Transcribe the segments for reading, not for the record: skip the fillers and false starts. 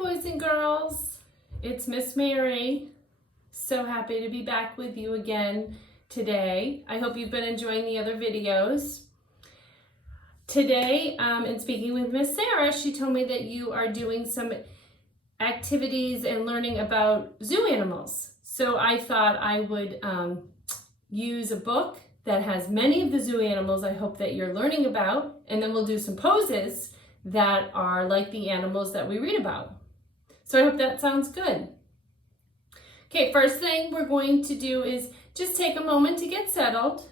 boys and girls. It's Miss Mary. So happy to be back with you again today. I hope you've been enjoying the other videos. Today, in speaking with Miss Sarah, she told me that you are doing some activities and learning about zoo animals. So I thought I would use a book that has many of the zoo animals I hope that you're learning about, and then we'll do some poses that are like the animals that we read about. So I hope that sounds good. Okay, first thing we're going to do is just take a moment to get settled.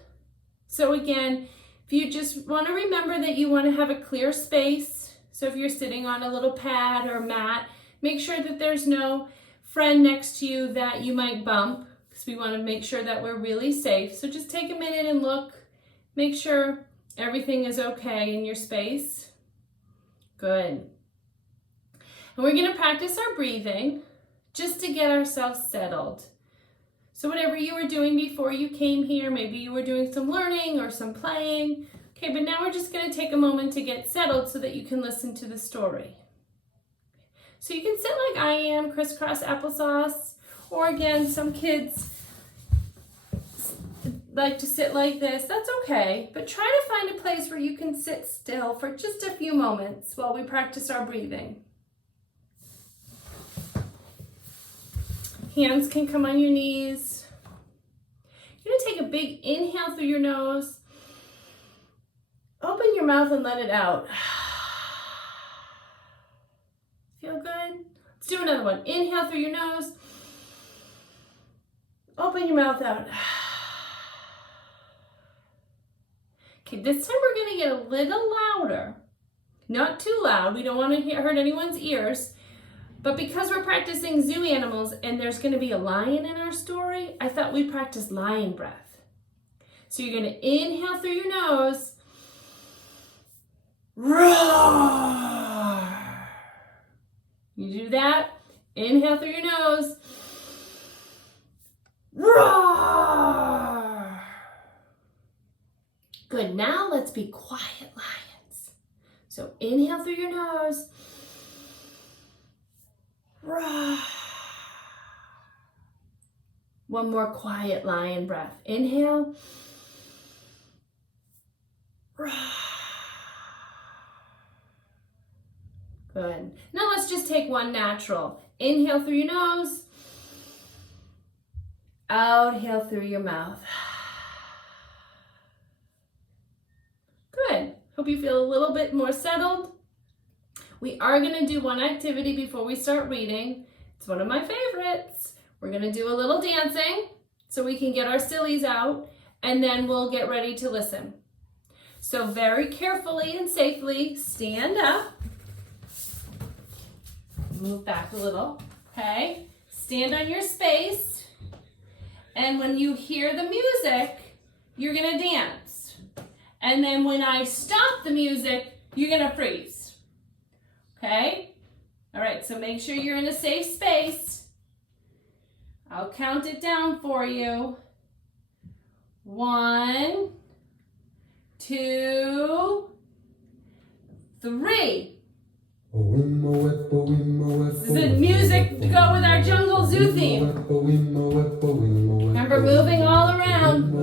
So again, if you just want to remember that you want to have a clear space. So if you're sitting on a little pad or mat, make sure that there's no friend next to you that you might bump, because we want to make sure that we're really safe. So just take a minute and look, make sure everything is okay in your space. Good. And we're going to practice our breathing just to get ourselves settled. So whatever you were doing before you came here, maybe you were doing some learning or some playing. Okay, but now we're just going to take a moment to get settled so that you can listen to the story. So you can sit like I am, crisscross applesauce, or again, some kids like to sit like this. That's okay, but try to find a place where you can sit still for just a few moments while we practice our breathing. Hands can come on your knees. You're going to take a big inhale through your nose. Open your mouth and let it out. Feel good? Let's do another one. Inhale through your nose. Open your mouth out. Okay, this time we're going to get a little louder. Not too loud. We don't want to hurt anyone's ears. But because we're practicing zoo animals and there's going to be a lion in our story, I thought we'd practice lion breath. So you're going to inhale through your nose. Roar! You do that. Inhale through your nose. Roar! Good. Now let's be quiet lions. So inhale through your nose. Roar. One more quiet lion breath. Inhale. Roar. Good. Now let's just take one natural. Inhale through your nose. Exhale through your mouth. Good. Hope you feel a little bit more settled. We are going to do one activity before we start reading. It's one of my favorites. We're going to do a little dancing so we can get our sillies out, and then we'll get ready to listen. So very carefully and safely stand up. Move back a little, okay? Stand on your space, and when you hear the music, you're going to dance. And then when I stop the music, you're going to freeze. Okay? All right, so make sure you're in a safe space. I'll count it down for you. 1, 2, 3. This is the music to go with our jungle zoo theme. Remember, moving all around.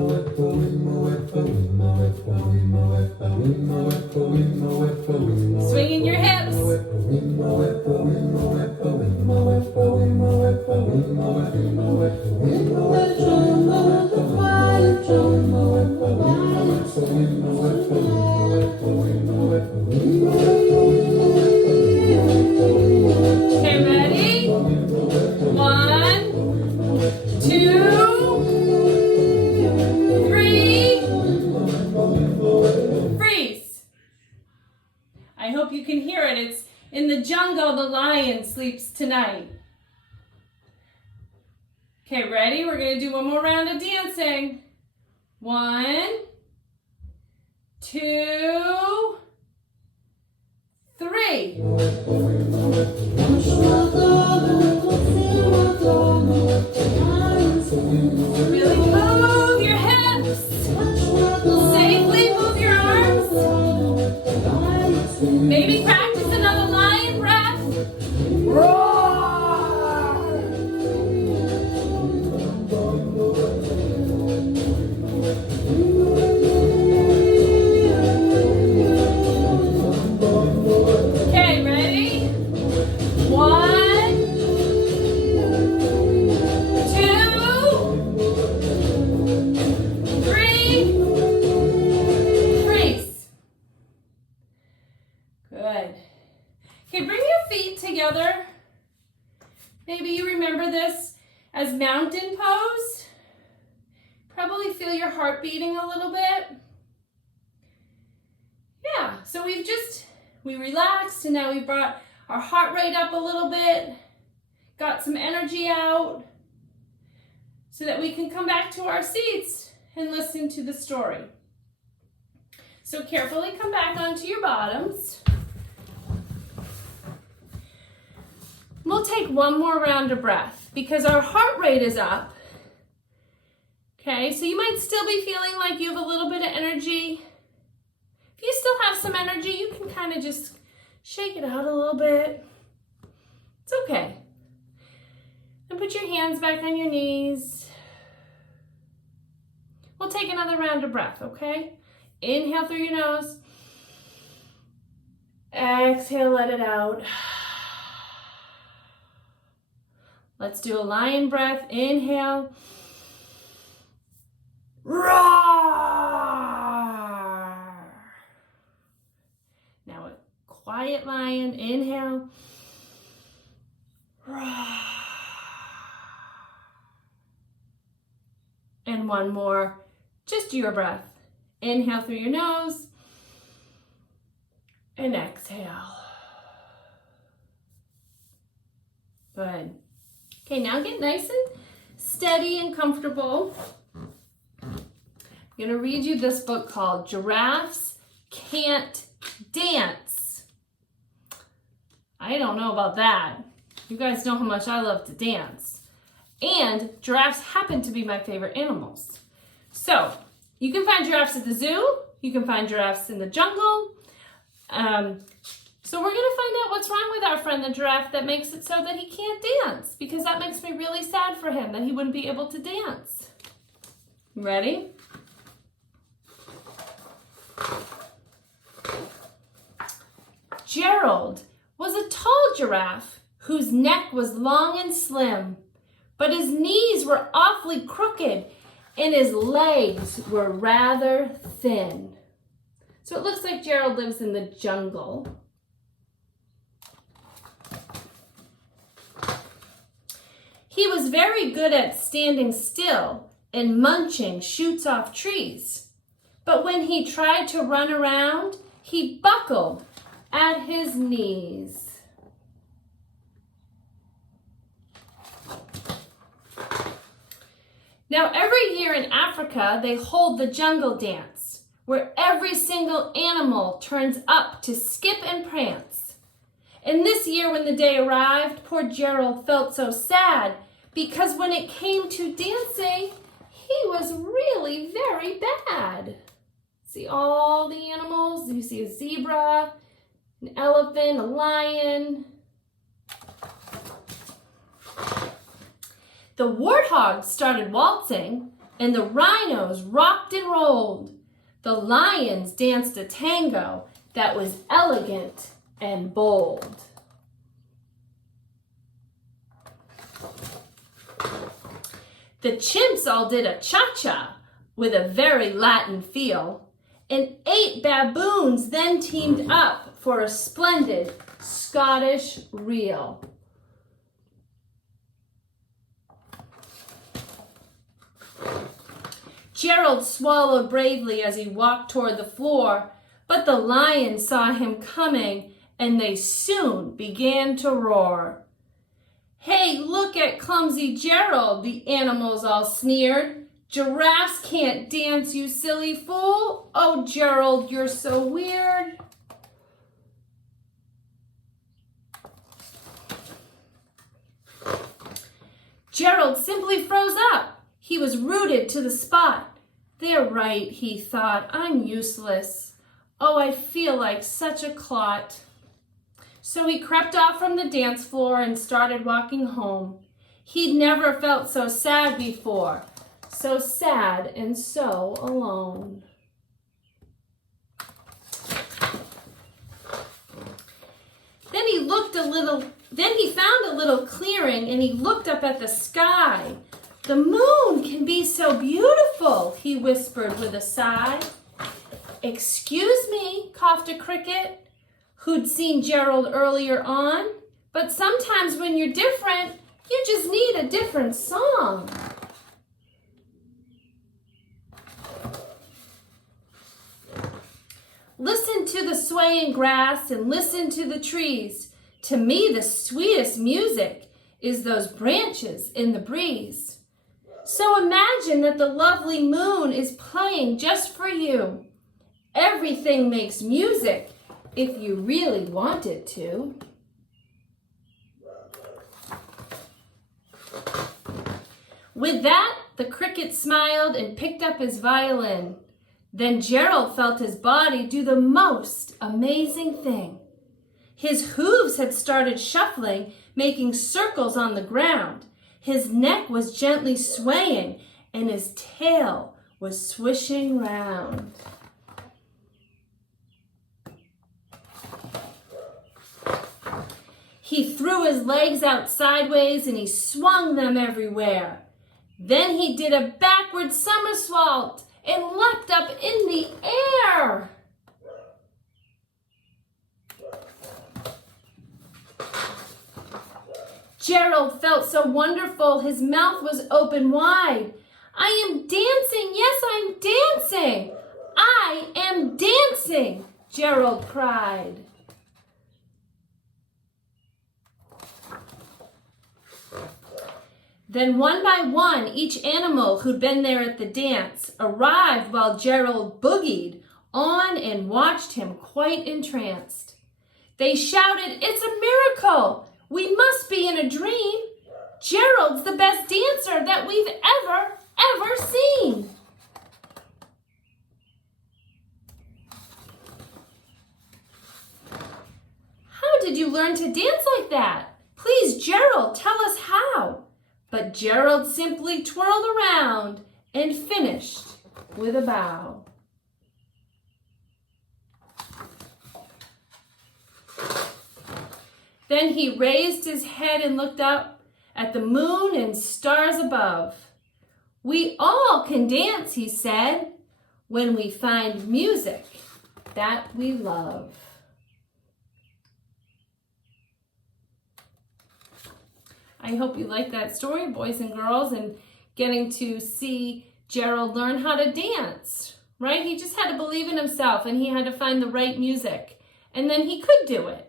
Swinging your hips. Okay, ready? 1, 2, 3. Freeze. I hope you can hear it. It's in the jungle, the lion sleeps tonight. Okay, ready? We're going to do one more round of dancing. 1, 2, 3. Really move your hips. Safely move your arms. Maybe practice another lion breath. Roar. Okay, bring your feet together. Maybe you remember this as mountain pose. Probably feel your heart beating a little bit. Yeah, so we relaxed and now we brought our heart rate up a little bit, got some energy out so that we can come back to our seats and listen to the story. So carefully come back onto your bottoms. We'll take one more round of breath because our heart rate is up. Okay, so you might still be feeling like you have a little bit of energy. If you still have some energy, you can kind of just shake it out a little bit. It's okay. And put your hands back on your knees. We'll take another round of breath, okay? Inhale through your nose. Exhale, let it out. Let's do a lion breath. Inhale. Roar. Now a quiet lion. Inhale. Roar. And one more. Just your breath. Inhale through your nose. And exhale. Good. Okay, now get nice and steady and comfortable. I'm going to read you this book called Giraffes Can't Dance. I don't know about that. You guys know how much I love to dance. And giraffes happen to be my favorite animals. So, you can find giraffes at the zoo. You can find giraffes in the jungle. So we're going to find out what's wrong with our friend the giraffe that makes it so that he can't dance, because that makes me really sad for him that he wouldn't be able to dance. Ready? Gerald was a tall giraffe whose neck was long and slim, but his knees were awfully crooked and his legs were rather thin. So it looks like Gerald lives in the jungle. He was very good at standing still and munching shoots off trees. But when he tried to run around, he buckled at his knees. Now, every year in Africa, they hold the jungle dance, where every single animal turns up to skip and prance. And this year, when the day arrived, poor Gerald felt so sad, because when it came to dancing, he was really very bad. See all the animals? You see a zebra, an elephant, a lion. The warthogs started waltzing, and the rhinos rocked and rolled. The lions danced a tango that was elegant and bold. The chimps all did a cha-cha with a very Latin feel, and 8 baboons then teamed up for a splendid Scottish reel. Gerald swallowed bravely as he walked toward the floor, but the lions saw him coming, and they soon began to roar. "Hey, look at clumsy Gerald," the animals all sneered. "Giraffes can't dance, you silly fool. Oh, Gerald, you're so weird." Gerald simply froze up. He was rooted to the spot. "They're right," he thought. "I'm useless. Oh, I feel like such a clot." So he crept off from the dance floor and started walking home. He'd never felt so sad before, so sad and so alone. Then he found a little clearing and he looked up at the sky. "The moon can be so beautiful," he whispered with a sigh. "Excuse me," coughed a cricket. who'd seen Gerald earlier on. But sometimes when you're different, you just need a different song. Listen to the swaying grass and listen to the trees. To me, the sweetest music is those branches in the breeze. So imagine that the lovely moon is playing just for you. Everything makes music if you really want it to. With that, the cricket smiled and picked up his violin. Then Gerald felt his body do the most amazing thing. His hooves had started shuffling, making circles on the ground. His neck was gently swaying, and his tail was swishing round. He threw his legs out sideways and he swung them everywhere. Then he did a backward somersault and leapt up in the air. Gerald felt so wonderful, his mouth was open wide. I am dancing, yes, I'm dancing. I am dancing, Gerald cried. Then one by one, each animal who'd been there at the dance arrived while Gerald boogied on and watched him quite entranced. They shouted, "It's a miracle! We must be in a dream! Gerald's the best dancer that we've ever seen!" How did you learn to dance like that? Please, Gerald, tell us how. But Gerald simply twirled around and finished with a bow. Then he raised his head and looked up at the moon and stars above. We all can dance, he said, when we find music that we love. I hope you like that story, boys and girls, and getting to see Gerald learn how to dance, right? He just had to believe in himself and he had to find the right music. And then he could do it.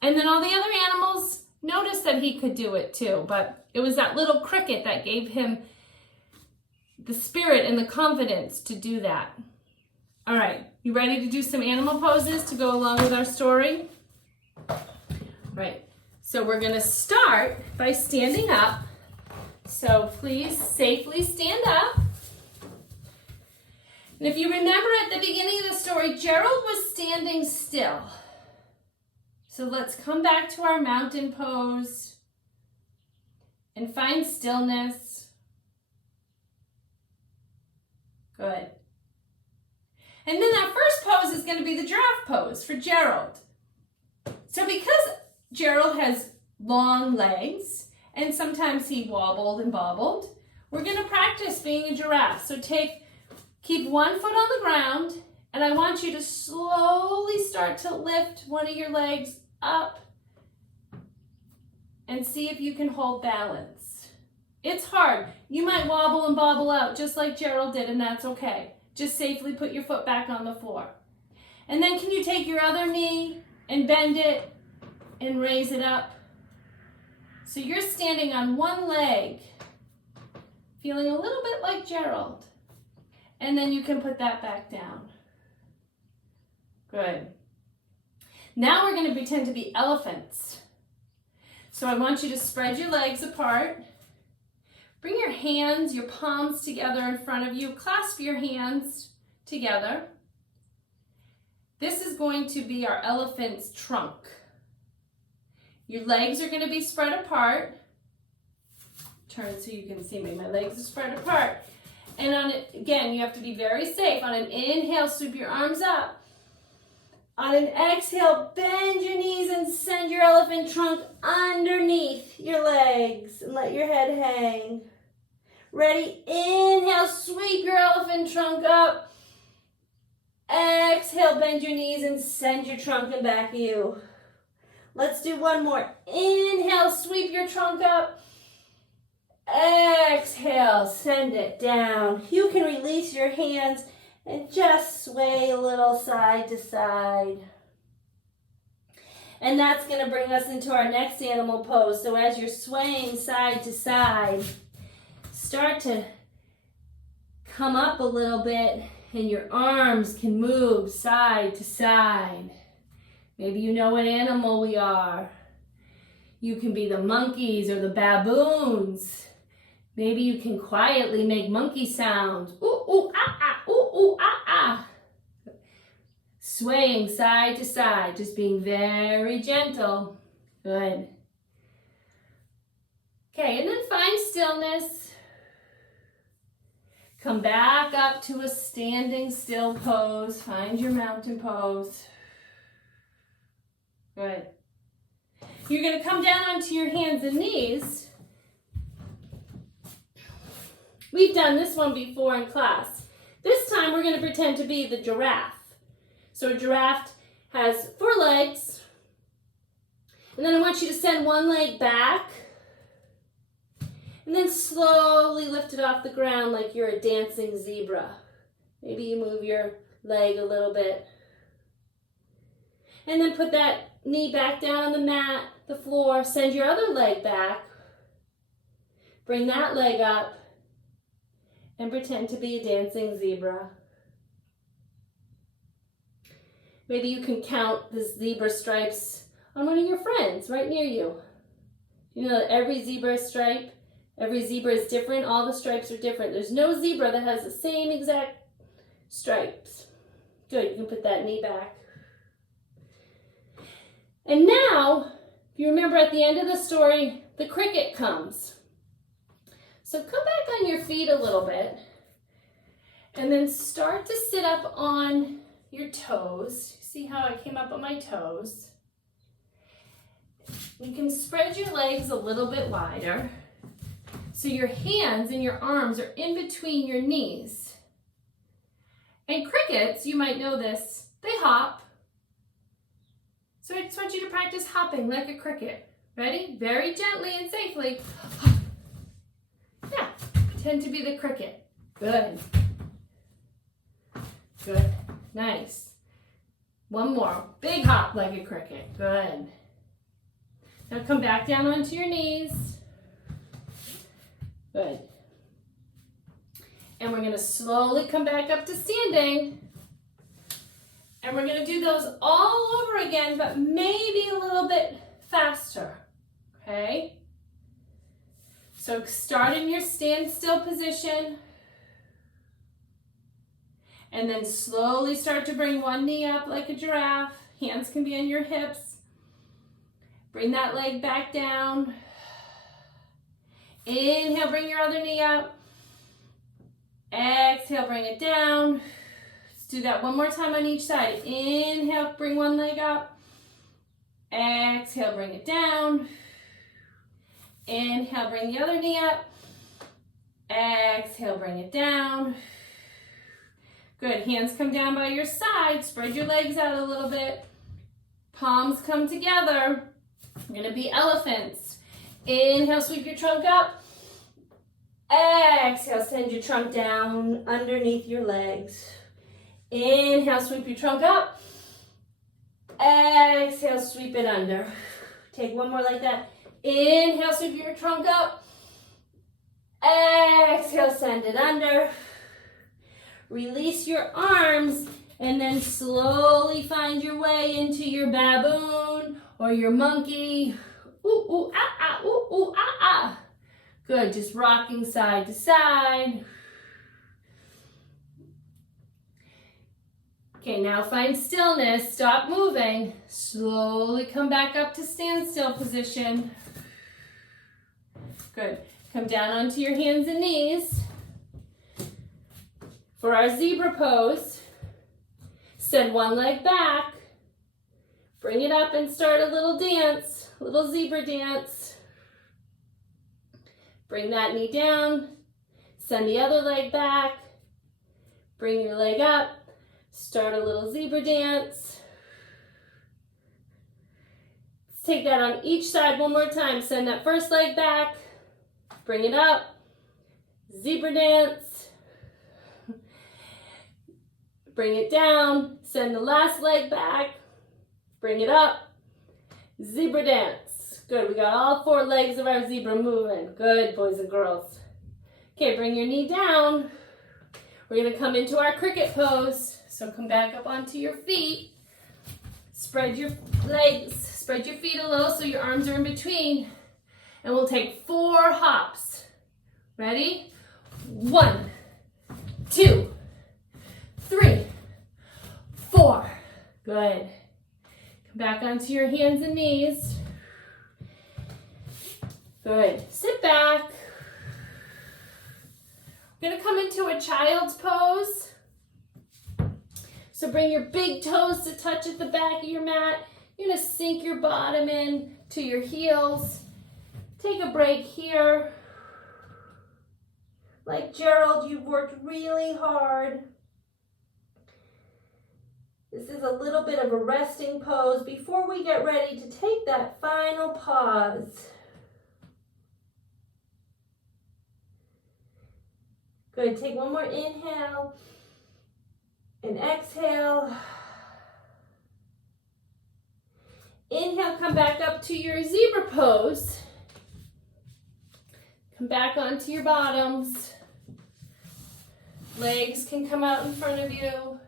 And then all the other animals noticed that he could do it too. But it was that little cricket that gave him the spirit and the confidence to do that. All right, you ready to do some animal poses to go along with our story? Right. So we're going to start by standing up. So please safely stand up. And if you remember at the beginning of the story, Gerald was standing still. So let's come back to our mountain pose and find stillness. Good. And then that first pose is going to be the giraffe pose for Gerald. So because Gerald has long legs, and sometimes he wobbled and bobbled, we're going to practice being a giraffe. So keep one foot on the ground, and I want you to slowly start to lift one of your legs up and see if you can hold balance. It's hard. You might wobble and bobble out just like Gerald did, and that's okay. Just safely put your foot back on the floor. And then can you take your other knee and bend it and raise it up? So you're standing on one leg, feeling a little bit like Gerald. And then you can put that back down. Good. Now we're going to pretend to be elephants. So I want you to spread your legs apart. Bring your hands, your palms together in front of you. Clasp your hands together. This is going to be our elephant's trunk. Your legs are going to be spread apart. Turn so you can see me. My legs are spread apart. And again, you have to be very safe. On an inhale, sweep your arms up. On an exhale, bend your knees and send your elephant trunk underneath your legs and let your head hang. Ready? Inhale, sweep your elephant trunk up. Exhale, bend your knees and send your trunk and back you. Let's do one more. Inhale, sweep your trunk up. Exhale, send it down. You can release your hands and just sway a little side to side. And that's going to bring us into our next animal pose. So as you're swaying side to side, start to come up a little bit and your arms can move side to side. Maybe you know what animal we are. You can be the monkeys or the baboons. Maybe you can quietly make monkey sounds. Ooh, ooh, ah, ah, ooh, ooh, ah, ah. Swaying side to side, just being very gentle. Good. Okay, and then find stillness. Come back up to a standing still pose. Find your mountain pose. Good. You're going to come down onto your hands and knees. We've done this one before in class. This time we're going to pretend to be the giraffe. So a giraffe has 4 legs. And then I want you to send one leg back. And then slowly lift it off the ground like you're a dancing zebra. Maybe you move your leg a little bit. And then put that knee back down on the mat, the floor. Send your other leg back. Bring that leg up. And pretend to be a dancing zebra. Maybe you can count the zebra stripes on one of your friends right near you. You know that every zebra stripe, every zebra is different. All the stripes are different. There's no zebra that has the same exact stripes. Good, you can put that knee back. And now, if you remember at the end of the story, the cricket comes. So come back on your feet a little bit and then start to sit up on your toes. See how I came up on my toes? You can spread your legs a little bit wider so your hands and your arms are in between your knees. And crickets, you might know this, they hop. So I just want you to practice hopping like a cricket. Ready? Very gently and safely. Yeah, pretend to be the cricket. Good. Good. Nice. One more. Big hop like a cricket. Good. Now come back down onto your knees. Good. And we're going to slowly come back up to standing. And we're going to do those all over again, but maybe a little bit faster. Okay? So start in your standstill position. And then slowly start to bring one knee up like a giraffe. Hands can be on your hips. Bring that leg back down. Inhale, bring your other knee up. Exhale, bring it down. Let's do that one more time on each side. Inhale, bring one leg up. Exhale, bring it down. Inhale, bring the other knee up. Exhale, bring it down. Good, hands come down by your side. Spread your legs out a little bit. Palms come together. We're gonna be elephants. Inhale, sweep your trunk up. Exhale, send your trunk down underneath your legs. Inhale, sweep your trunk up. Exhale, sweep it under. Take one more like that. Inhale, sweep your trunk up. Exhale, send it under. Release your arms and then slowly find your way into your baboon or your monkey. Ooh, ooh, ah, ah, ooh, ooh, ah, ah. Good, just rocking side to side. Okay, now find stillness. Stop moving. Slowly come back up to standstill position. Good. Come down onto your hands and knees. For our zebra pose, send one leg back. Bring it up and start a little dance, a little zebra dance. Bring that knee down. Send the other leg back. Bring your leg up. Start a little zebra dance. Let's take that on each side one more time. Send that first leg back. Bring it up. Zebra dance. Bring it down. Send the last leg back. Bring it up. Zebra dance. Good. We got all 4 legs of our zebra moving. Good, boys and girls. Okay, bring your knee down. We're going to come into our cricket pose. So come back up onto your feet. Spread your legs. Spread your feet a little so your arms are in between. And we'll take 4 hops. Ready? 1, 2, 3, 4. Good. Come back onto your hands and knees. Good. Sit back. We're going to come into a child's pose. So bring your big toes to touch at the back of your mat. You're going to sink your bottom in to your heels. Take a break here. Like Gerald, you've worked really hard. This is a little bit of a resting pose before we get ready to take that final pause. Good, take one more inhale and exhale. Inhale, come back up to your zebra pose. Come back onto your bottoms. Legs can come out in front of you.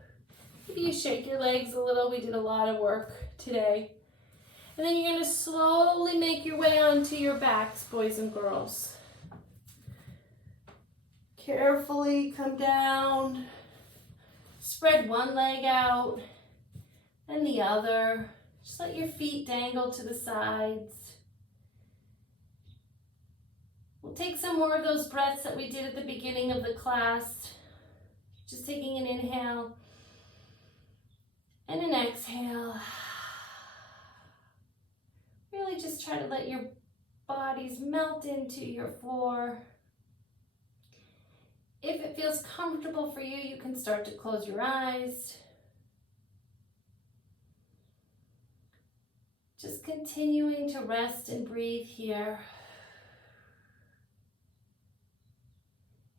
Maybe you shake your legs a little. We did a lot of work today. And then you're going to slowly make your way onto your backs, boys and girls. Carefully come down. Spread one leg out and the other. Just let your feet dangle to the sides. We'll take some more of those breaths that we did at the beginning of the class. Just taking an inhale and an exhale. Really just try to let your bodies melt into your floor. If it feels comfortable for you, you can start to close your eyes. Just continuing to rest and breathe here.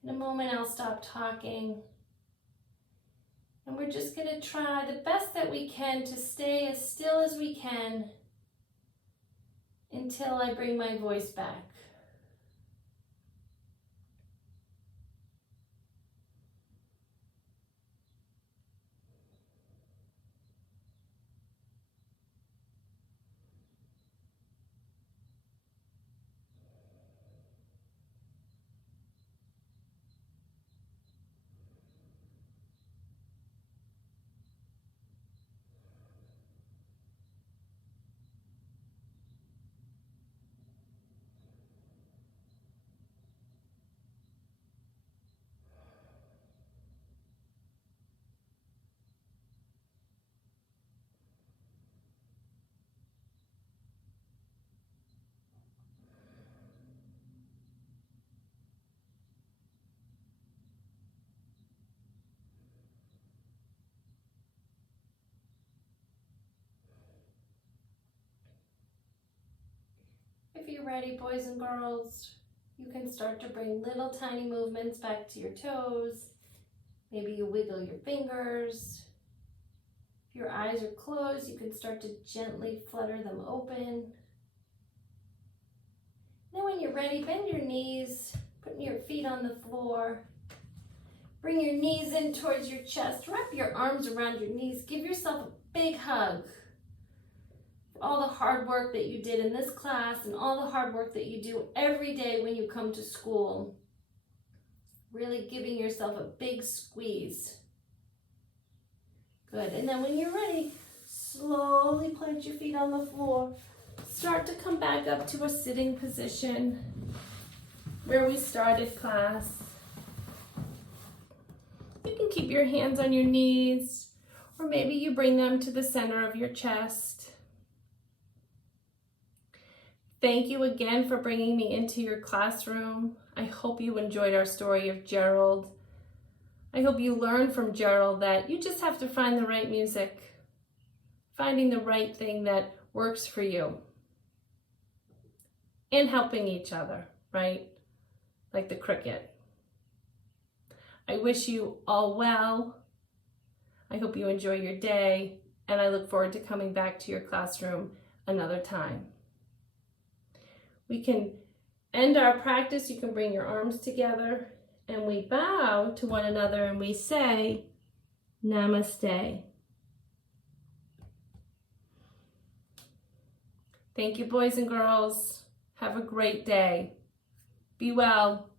In a moment, I'll stop talking. And we're just going to try the best that we can to stay as still as we can until I bring my voice back. If you're ready, boys and girls, you can start to bring little tiny movements back to your toes. Maybe you wiggle your fingers. If your eyes are closed, you can start to gently flutter them open. Then when you're ready, bend your knees, putting your feet on the floor. Bring your knees in towards your chest. Wrap your arms around your knees. Give yourself a big hug. All the hard work that you did in this class and all the hard work that you do every day when you come to school. Really giving yourself a big squeeze. Good. And then when you're ready, slowly plant your feet on the floor. Start to come back up to a sitting position where we started class. You can keep your hands on your knees, or maybe you bring them to the center of your chest. Thank you again for bringing me into your classroom. I hope you enjoyed our story of Gerald. I hope you learn from Gerald that you just have to find the right music, finding the right thing that works for you, and helping each other, right? Like the cricket. I wish you all well. I hope you enjoy your day, and I look forward to coming back to your classroom another time. We can end our practice. You can bring your arms together, and we bow to one another, and we say, Namaste. Thank you, boys and girls. Have a great day. Be well.